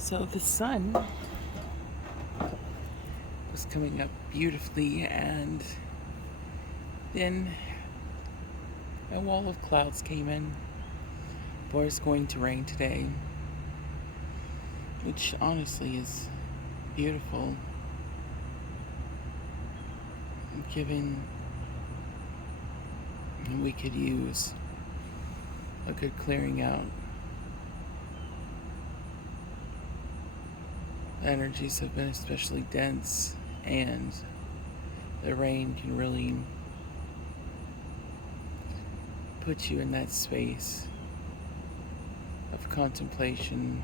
So the sun was coming up beautifully, and then a wall of clouds came in. Boy, it's going to rain today, which honestly is beautiful, given we could use a good clearing out. The energies have been especially dense, and the rain can really put you in that space of contemplation,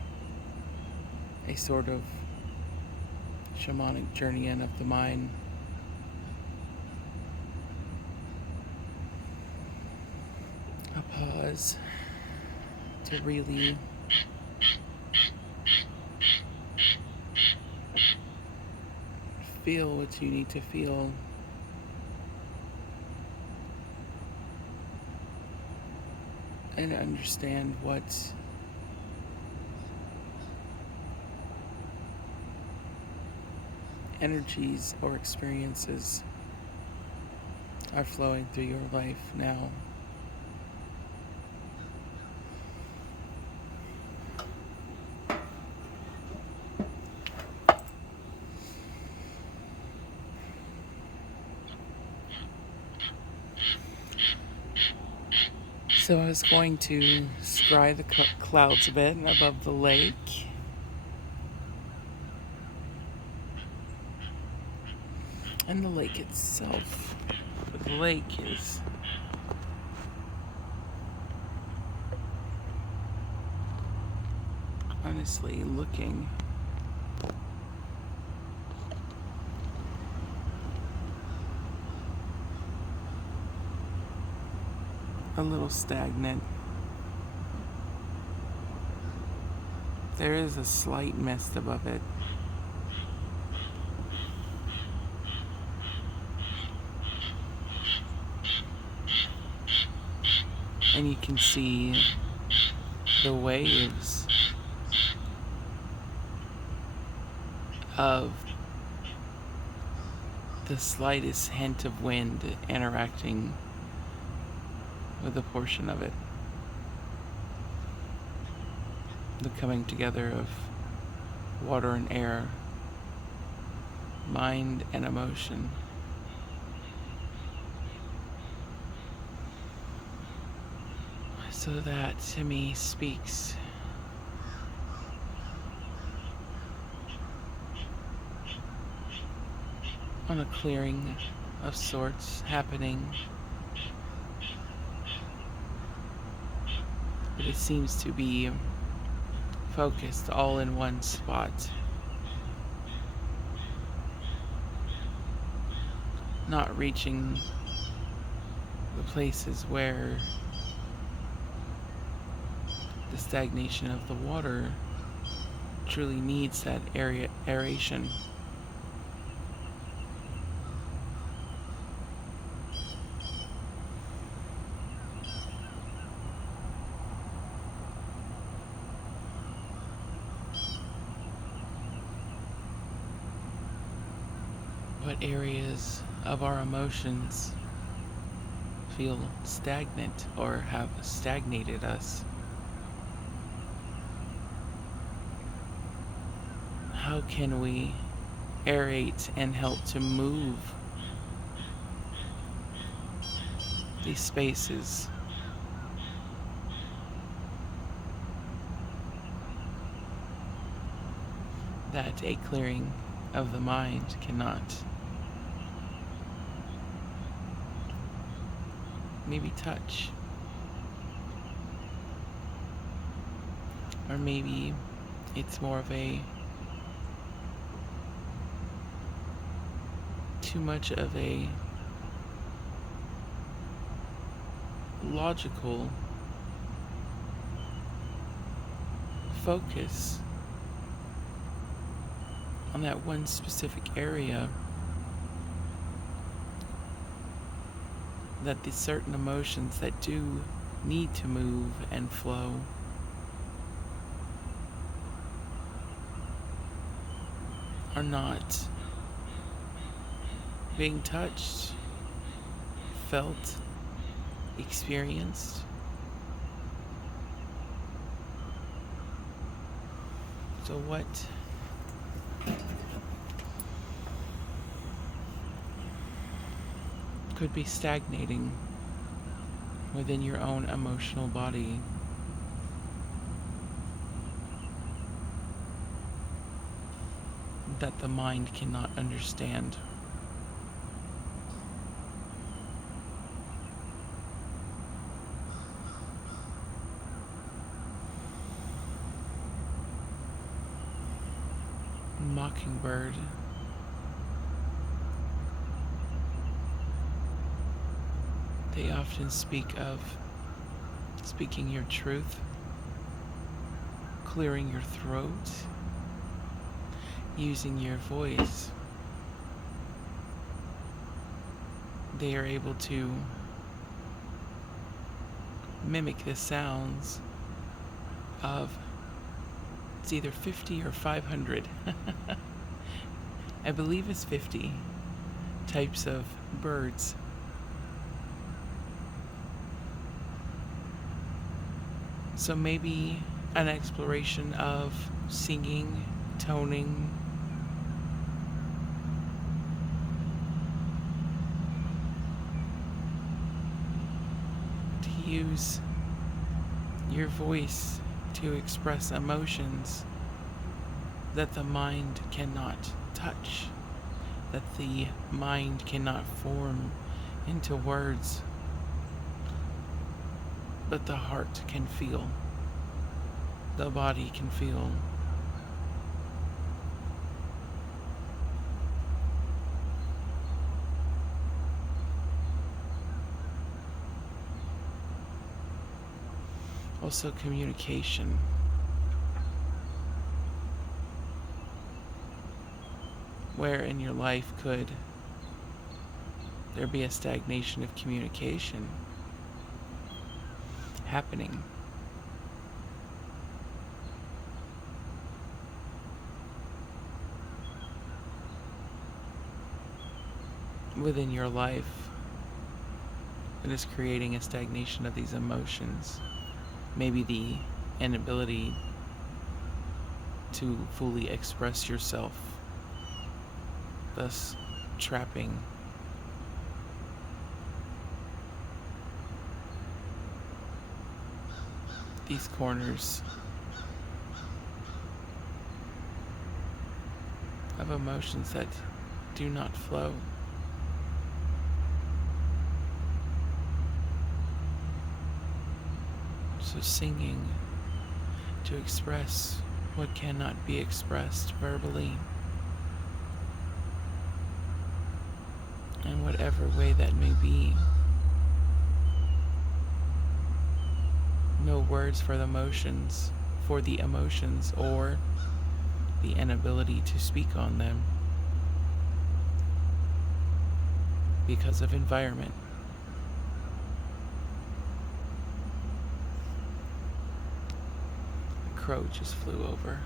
a sort of shamanic journey in of the mind. A pause to really feel what you need to feel. And understand what energies or experiences are flowing through your life now. So I was going to scry the clouds a bit above the lake. And the lake itself. But the lake is honestly looking a little stagnant. There is a slight mist above it. And you can see the waves of the slightest hint of wind interacting with a portion of it. The coming together of water and air, mind and emotion. So that to me speaks on a clearing of sorts happening. But it seems to be focused all in one spot. Not reaching the places where the stagnation of the water truly needs that aeration. What areas of our emotions feel stagnant or have stagnated us? How can we aerate and help to move these spaces? That a clearing of the mind cannot. Maybe touch. Or maybe it's more of a too much of a logical focus on that one specific area, that the certain emotions that do need to move and flow are not being touched, felt, experienced. So what could be stagnating within your own emotional body? That the mind cannot understand. Mockingbird. They often speak of speaking your truth, clearing your throat, using your voice. They are able to mimic the sounds of, it's either 50 or 500. I believe it's 50 types of birds. So maybe an exploration of singing, toning, to use your voice to express emotions that the mind cannot touch, that the mind cannot form into words, but the heart can feel, the body can feel. Also, communication. Where in your life could there be a stagnation of communication happening? Within your life, it is creating a stagnation of these emotions. Maybe the inability to fully express yourself, thus trapping these corners of emotions that do not flow. So singing to express what cannot be expressed verbally, in whatever way that may be. No words for the emotions, or the inability to speak on them because of environment. A crow just flew over.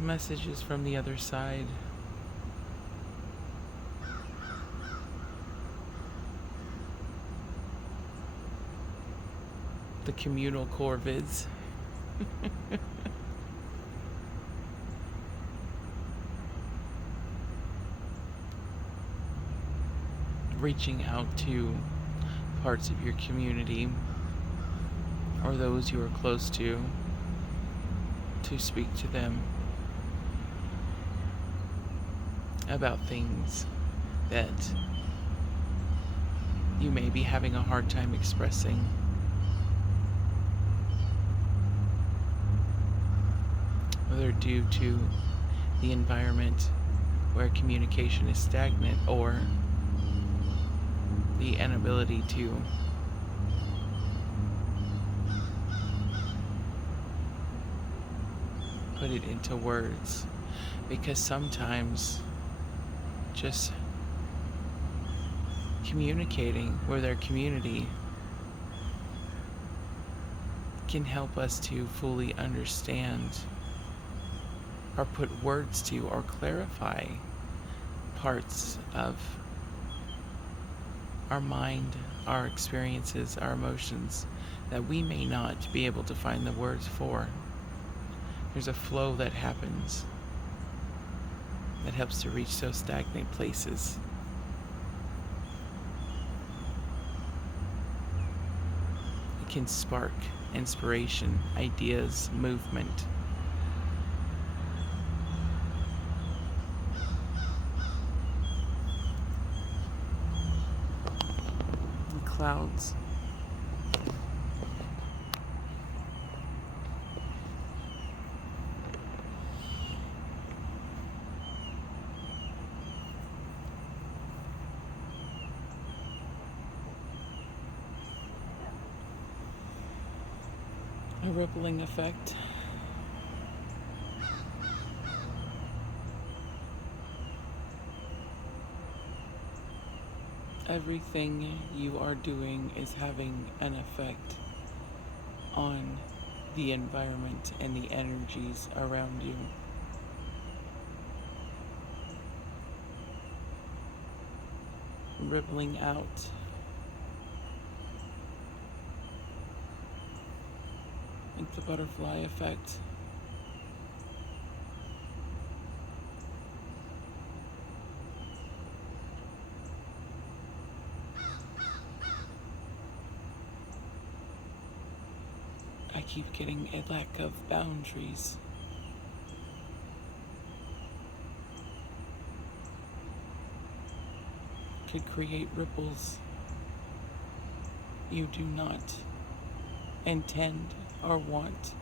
Messages from the other side. The communal corvids. Reaching out to parts of your community or those you are close to speak to them about things that you may be having a hard time expressing. Whether due to the environment where communication is stagnant or the inability to put it into words. Because sometimes just communicating with our community can help us to fully understand or put words to or clarify parts of our mind, our experiences, our emotions that we may not be able to find the words for. There's a flow that happens that helps to reach those stagnant places. It can spark inspiration, ideas, movement. The clouds. A rippling effect. Everything you are doing is having an effect on the environment and the energies around you. Rippling out. Like the butterfly effect. I keep getting a lack of boundaries. Could create ripples you do not intend or want.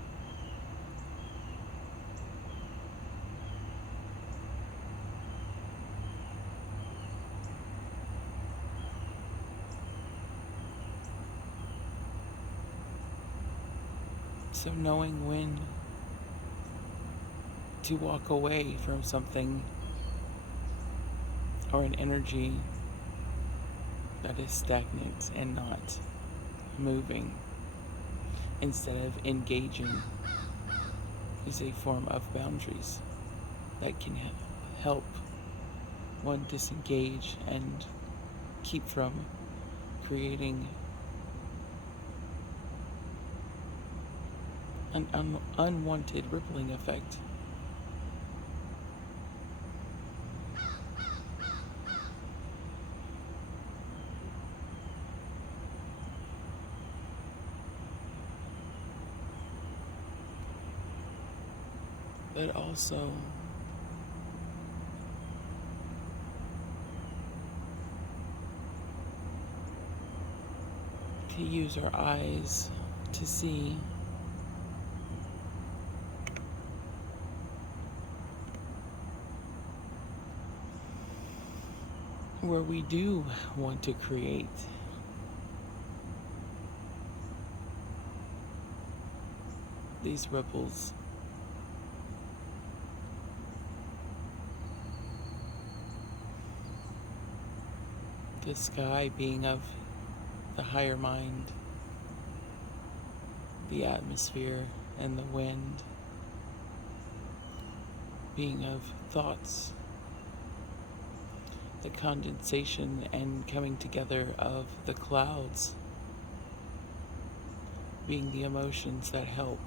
So knowing when to walk away from something or an energy that is stagnant and not moving, instead of engaging, is a form of boundaries that can help one disengage and keep from creating an unwanted rippling effect. But also to use our eyes to see where we do want to create these ripples. The sky being of the higher mind, the atmosphere and the wind being of thoughts, the condensation and coming together of the clouds being the emotions that help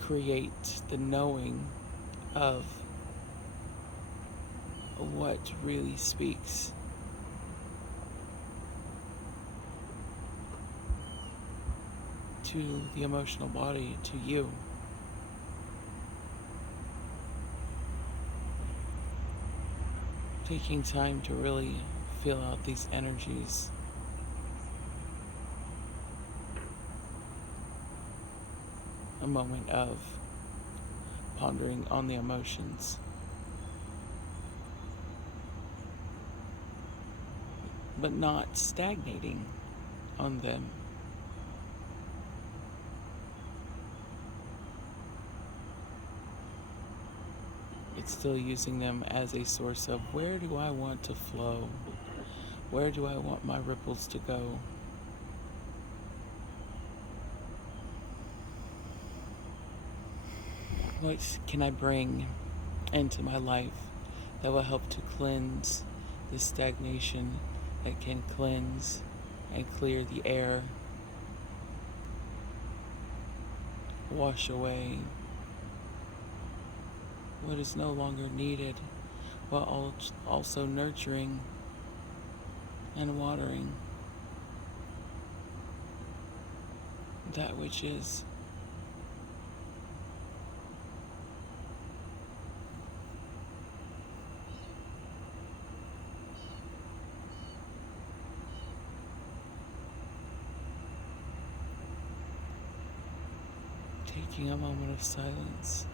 create the knowing of what really speaks to the emotional body, to you. Taking time to really feel out these energies. A moment of pondering on the emotions. But not stagnating on them. but still using them as a source of where do I want to flow? Where do I want my ripples to go? What can I bring into my life that will help to cleanse this stagnation, that can cleanse and clear the air, wash away what is no longer needed, while also nurturing and watering that which is. Taking a moment of silence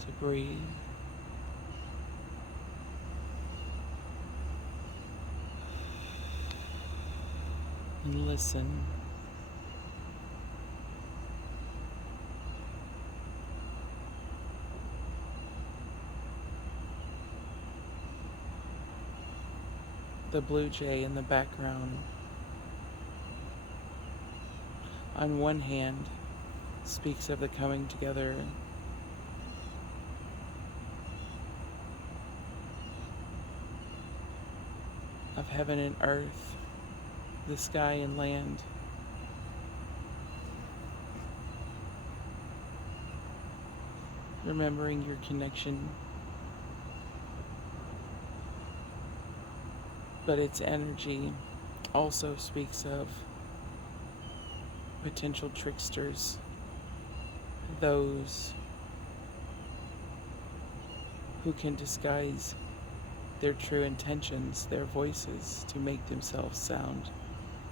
to breathe and listen. The blue jay in the background, on one hand, speaks of the coming together of heaven and earth, the sky and land. Remembering your connection, but its energy also speaks of potential tricksters, those who can disguise their true intentions, their voices, to make themselves sound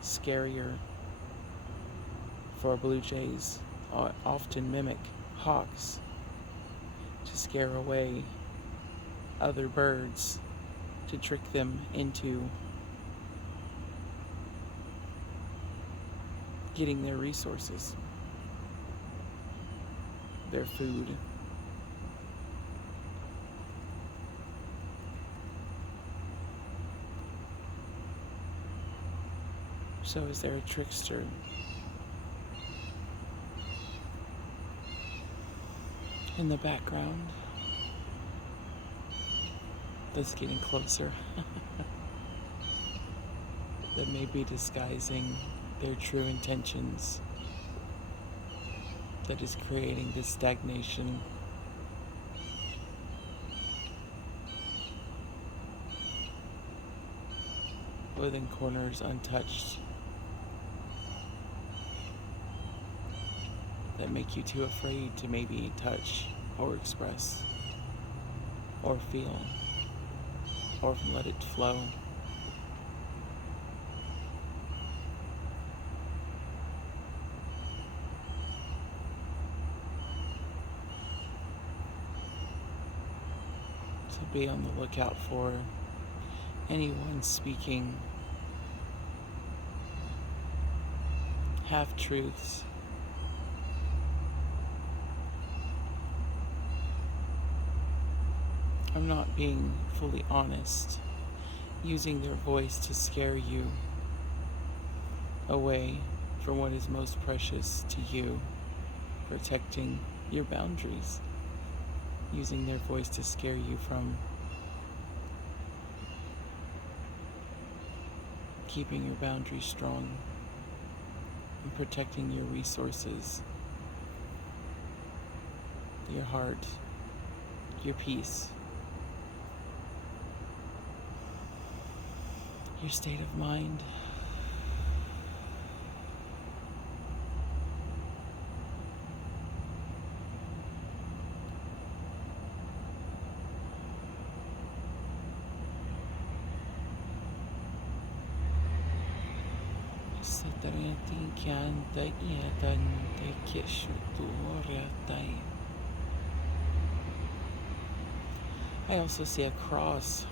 scarier. For blue jays often mimic hawks to scare away other birds, to trick them into getting their resources, their food. So is there a trickster in the background that's getting closer, that may be disguising their true intentions, that is creating this stagnation, within corners untouched, that make you too afraid to maybe touch or express or feel or let it flow. So be on the lookout for anyone speaking half-truths, or not being fully honest, using their voice to scare you away from what is most precious to you, protecting your boundaries, using their voice to scare you from keeping your boundaries strong and protecting your resources, your heart, your peace, your state of mind. I also see a cross.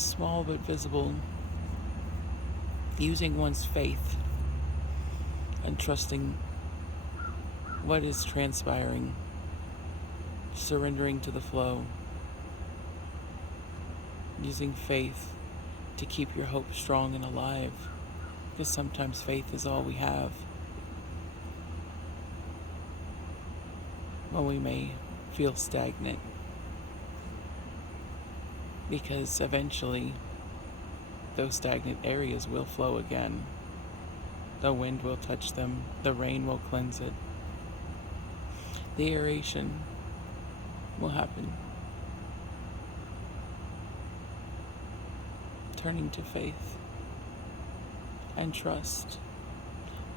small but visible, using one's faith and trusting what is transpiring, surrendering to the flow, using faith to keep your hope strong and alive, because sometimes faith is all we have when we may feel stagnant, because eventually those stagnant areas will flow again. The wind will touch them, the rain will cleanse it, the aeration will happen. Turning to faith and trust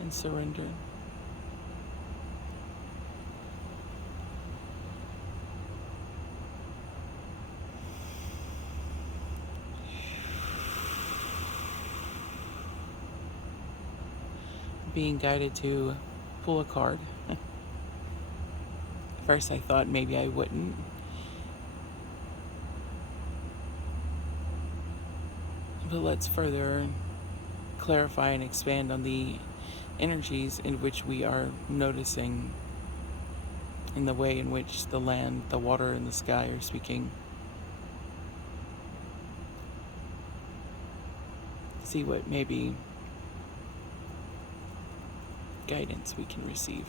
and surrender. Being guided to pull a card. First I thought maybe I wouldn't. But let's further clarify and expand on the energies in which we are noticing, in the way in which the land, the water, and the sky are speaking. See what maybe guidance we can receive.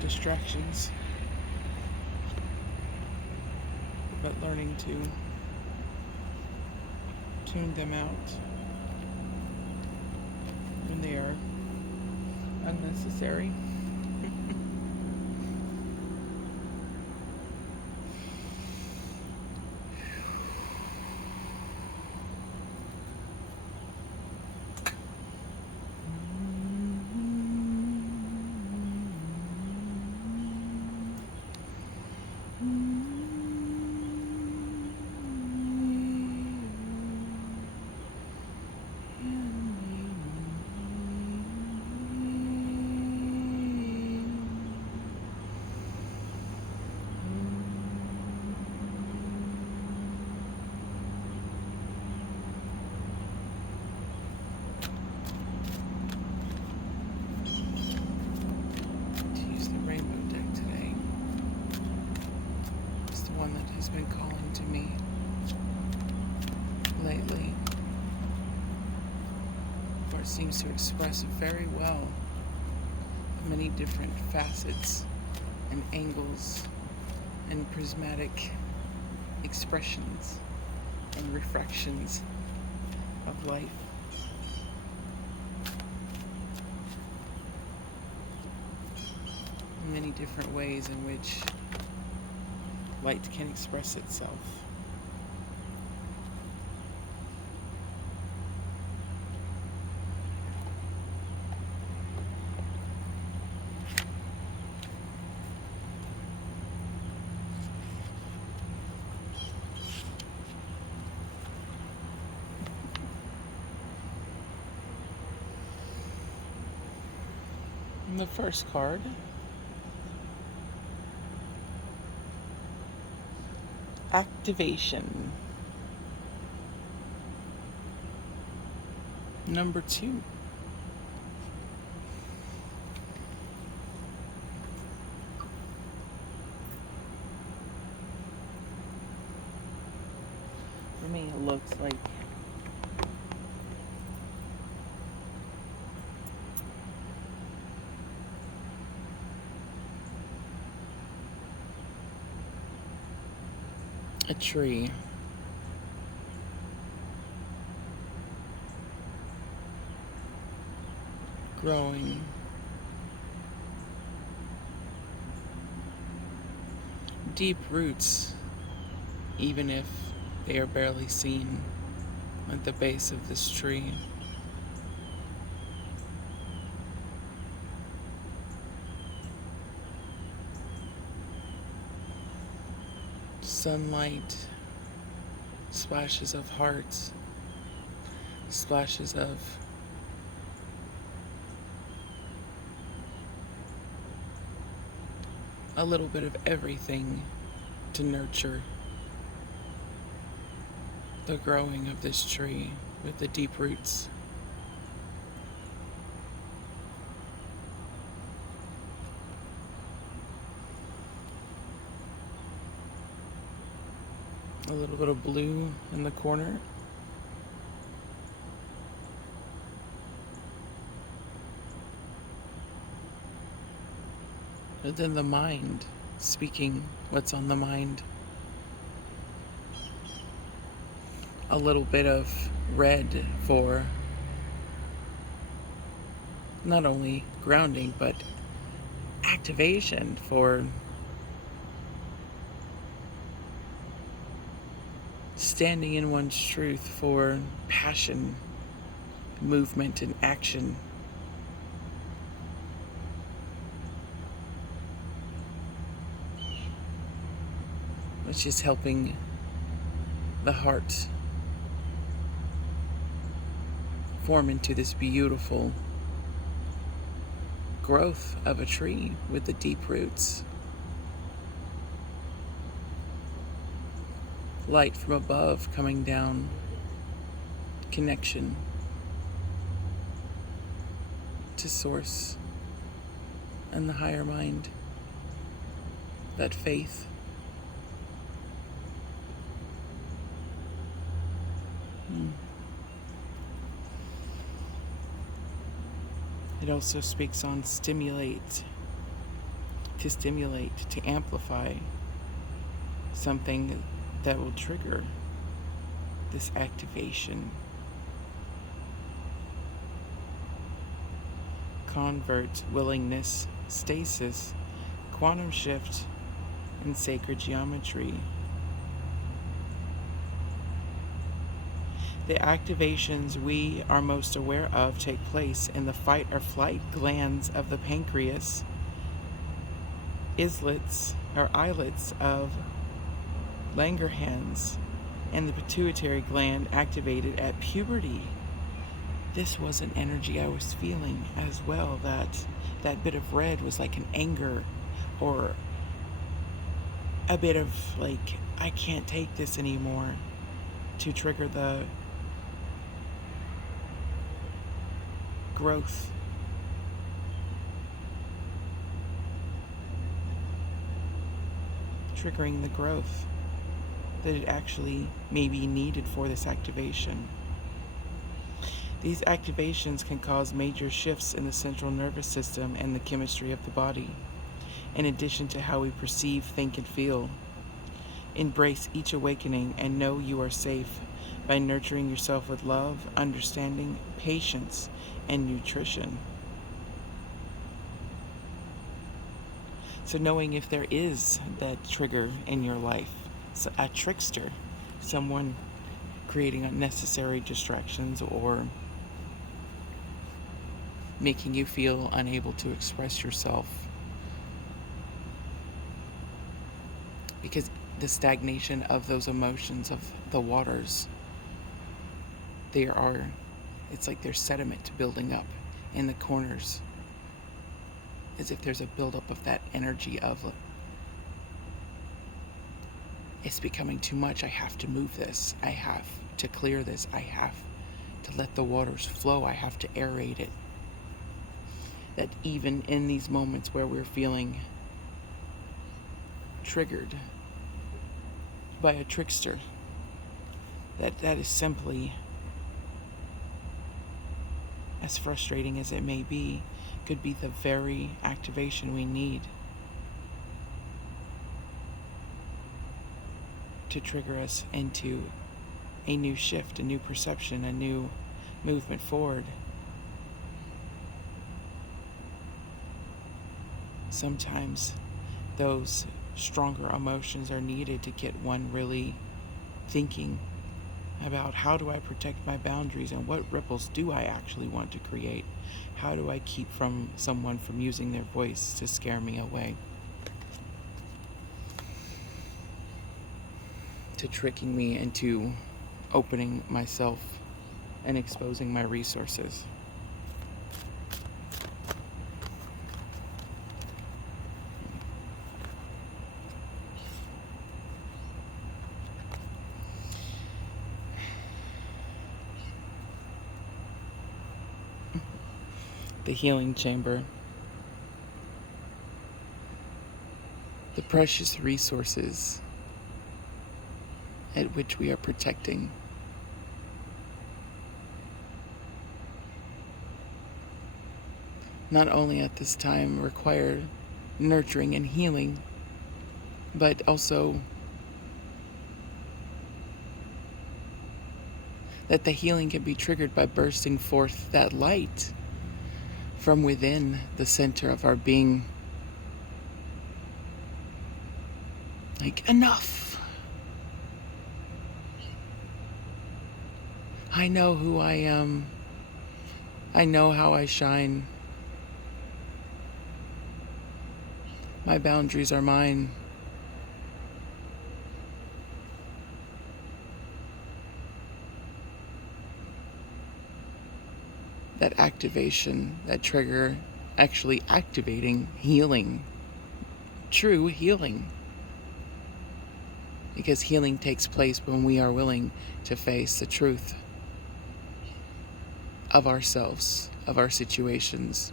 Distractions, but learning to tune them out when they are unnecessary. Been calling to me lately, or it seems to express very well many different facets and angles and prismatic expressions and refractions of life. Many different ways in which light can express itself. And the first card activation. Number 2. Remain looks like. A tree. Growing. Deep roots, even if they are barely seen at the base of this tree. Sunlight, splashes of hearts, splashes of a little bit of everything to nurture the growing of this tree with the deep roots. A little bit of blue in the corner. And then the mind, speaking what's on the mind. A little bit of red for not only grounding, but activation, for standing in one's truth, for passion, movement, and action. Which is helping the heart form into this beautiful growth of a tree with the deep roots. Light from above coming down, connection to source and the higher mind, that faith. It also speaks on stimulate, to amplify something that will trigger this activation. Convert, willingness, stasis, quantum shift, and sacred geometry. The activations we are most aware of take place in the fight or flight glands of the pancreas, islets or islets of Langerhans, and the pituitary gland activated at puberty. This was an energy I was feeling as well. That bit of red was like an anger, or a bit of like, I can't take this anymore, to trigger the growth. Triggering the growth that it actually may be needed for this activation. These activations can cause major shifts in the central nervous system and the chemistry of the body, in addition to how we perceive, think, and feel. Embrace each awakening and know you are safe by nurturing yourself with love, understanding, patience, and nutrition. So knowing if there is that trigger in your life, so a trickster, someone creating unnecessary distractions or making you feel unable to express yourself, because the stagnation of those emotions, of the waters, it's like there's sediment building up in the corners, as if there's a buildup of that energy of, it's becoming too much, I have to move this, I have to clear this, I have to let the waters flow, I have to aerate it. That even in these moments where we're feeling triggered by a trickster, that is simply, as frustrating as it may be, could be the very activation we need to trigger us into a new shift, a new perception, a new movement forward. Sometimes those stronger emotions are needed to get one really thinking about, how do I protect my boundaries and what ripples do I actually want to create? How do I keep someone from using their voice to scare me away? To tricking me into opening myself and exposing my resources. The healing chamber. The precious resources at which we are protecting. Not only at this time require nurturing and healing, but also that the healing can be triggered by bursting forth that light from within the center of our being. Like, enough! I know who I am. I know how I shine. My boundaries are mine. That activation, that trigger, actually activating healing. True healing. Because healing takes place when we are willing to face the truth of ourselves, of our situations.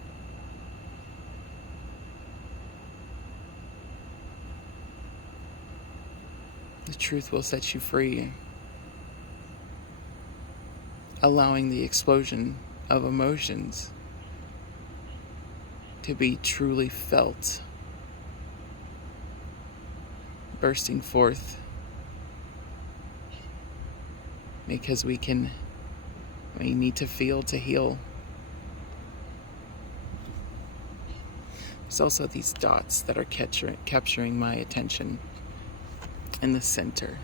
The truth will set you free, allowing the explosion of emotions to be truly felt, bursting forth, because we need to feel to heal. There's also these dots that are capturing my attention in the center.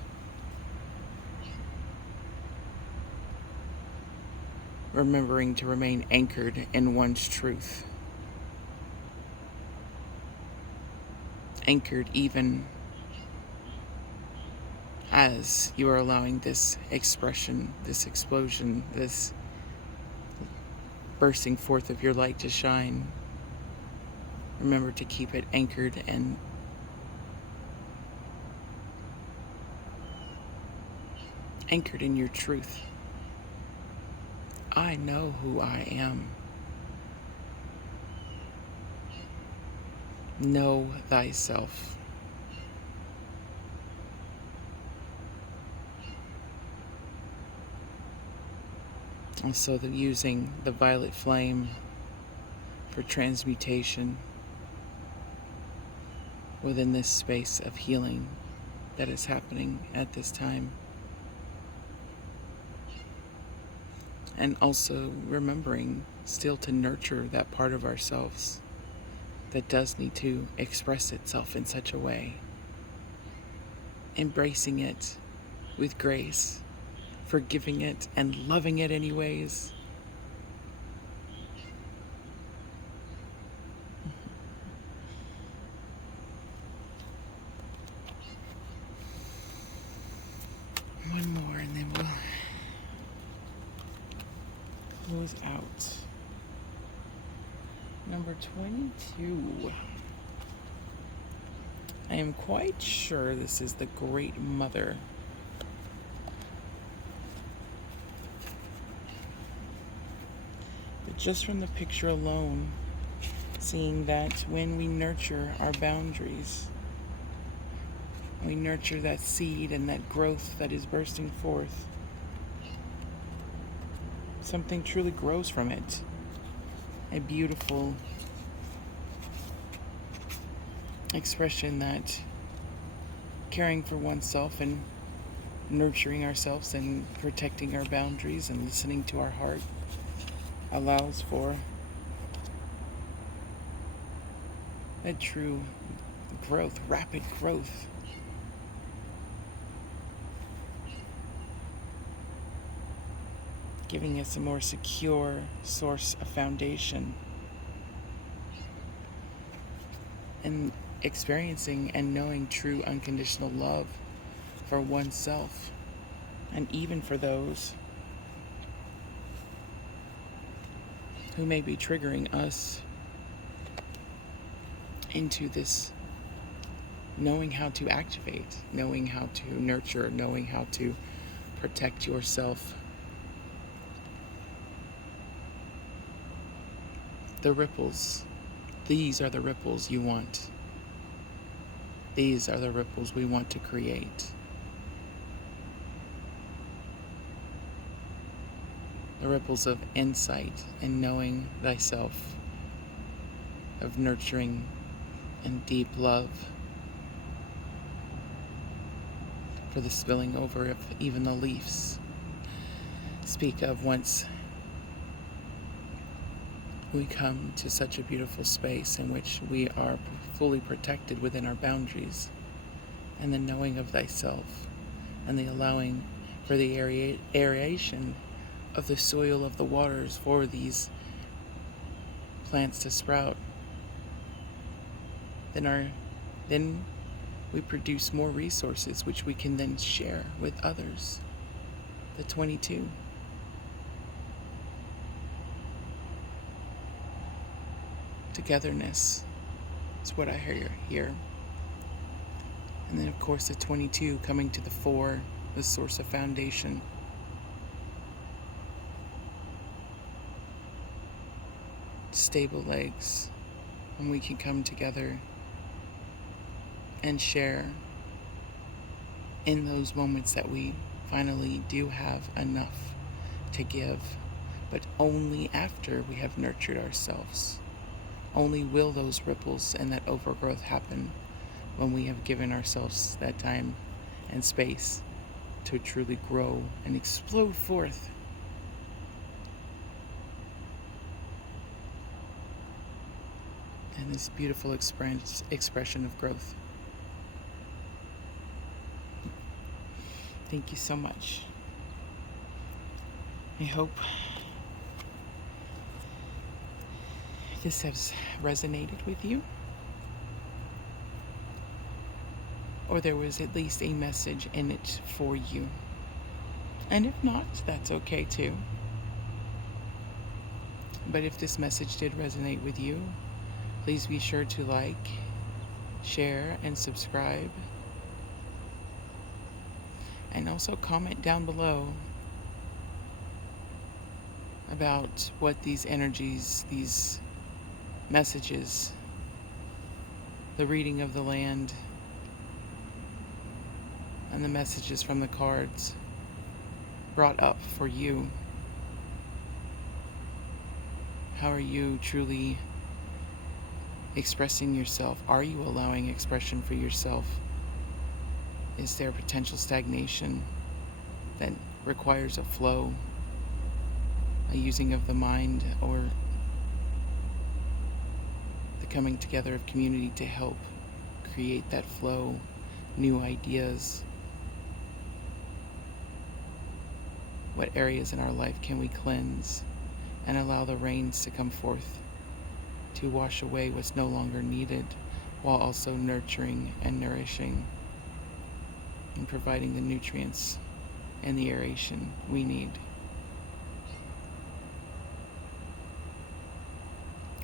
Remembering to remain anchored in one's truth. Anchored even as you are allowing this expression, this explosion, this bursting forth of your light to shine. Remember to keep it anchored and anchored in your truth. I know who I am. Know thyself. Also, using the violet flame for transmutation within this space of healing that is happening at this time. And also remembering still to nurture that part of ourselves that does need to express itself in such a way. Embracing it with grace, forgiving it and loving it anyways. One more and then we'll close out. Number 22. I am quite sure this is the Great Mother. But just from the picture alone, seeing that when we nurture our boundaries, we nurture that seed and that growth that is bursting forth, something truly grows from it. A beautiful expression that caring for oneself and nurturing ourselves and protecting our boundaries and listening to our heart allows for a true growth, rapid growth. Giving us a more secure source of foundation and experiencing and knowing true unconditional love for oneself and even for those who may be triggering us into this knowing how to activate, knowing how to nurture, knowing how to protect yourself. The ripples, these are the ripples you want. These are the ripples we want to create. The ripples of insight and knowing thyself, of nurturing and deep love, for the spilling over of even the leaves speak of once we come to such a beautiful space in which we are fully protected within our boundaries, and the knowing of thyself and the allowing for the aeration of the soil of the waters for these plants to sprout, then we produce more resources which we can then share with others. The 22. Togetherness is what I hear here. And then of course the 22 coming to the 4, the source of foundation. Stable legs, and we can come together and share in those moments that we finally do have enough to give, but only after we have nurtured ourselves. Only will those ripples and that overgrowth happen when we have given ourselves that time and space to truly grow and explode forth. And this beautiful expression of growth. Thank you so much. I hope this has resonated with you, or there was at least a message in it for you. And if not, that's okay too. But if this message did resonate with you, please be sure to like, share, and subscribe. And also comment down below about what these energies, these messages, the reading of the land, and the messages from the cards brought up for you. How are you truly expressing yourself? Are you allowing expression for yourself? Is there potential stagnation that requires a flow, a using of the mind, or the coming together of community to help create that flow, new ideas? What areas in our life can we cleanse and allow the rains to come forth to wash away what's no longer needed, while also nurturing and nourishing and providing the nutrients and the aeration we need?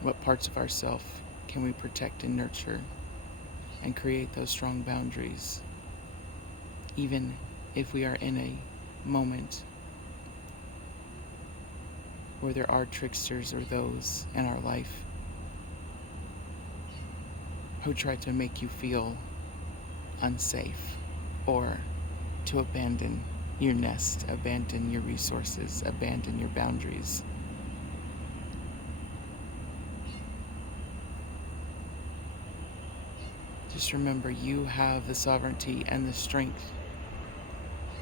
What parts of ourselves can we protect and nurture and create those strong boundaries, even if we are in a moment where there are tricksters or those in our life who try to make you feel unsafe or to abandon your nest, abandon your resources, abandon your boundaries. Just remember, you have the sovereignty and the strength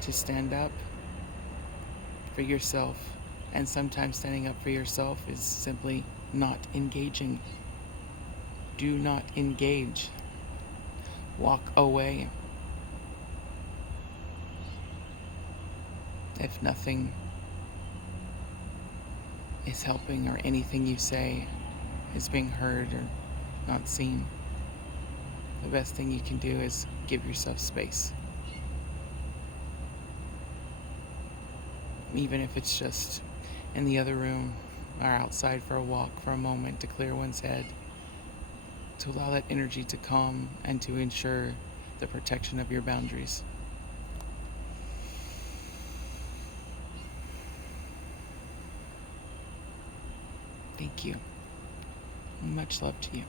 to stand up for yourself. And sometimes standing up for yourself is simply not engaging. Do not engage. Walk away. If nothing is helping or anything you say is being heard or not seen, the best thing you can do is give yourself space. Even if it's just in the other room or outside for a walk for a moment to clear one's head, to allow that energy to calm and to ensure the protection of your boundaries. Thank you. Much love to you.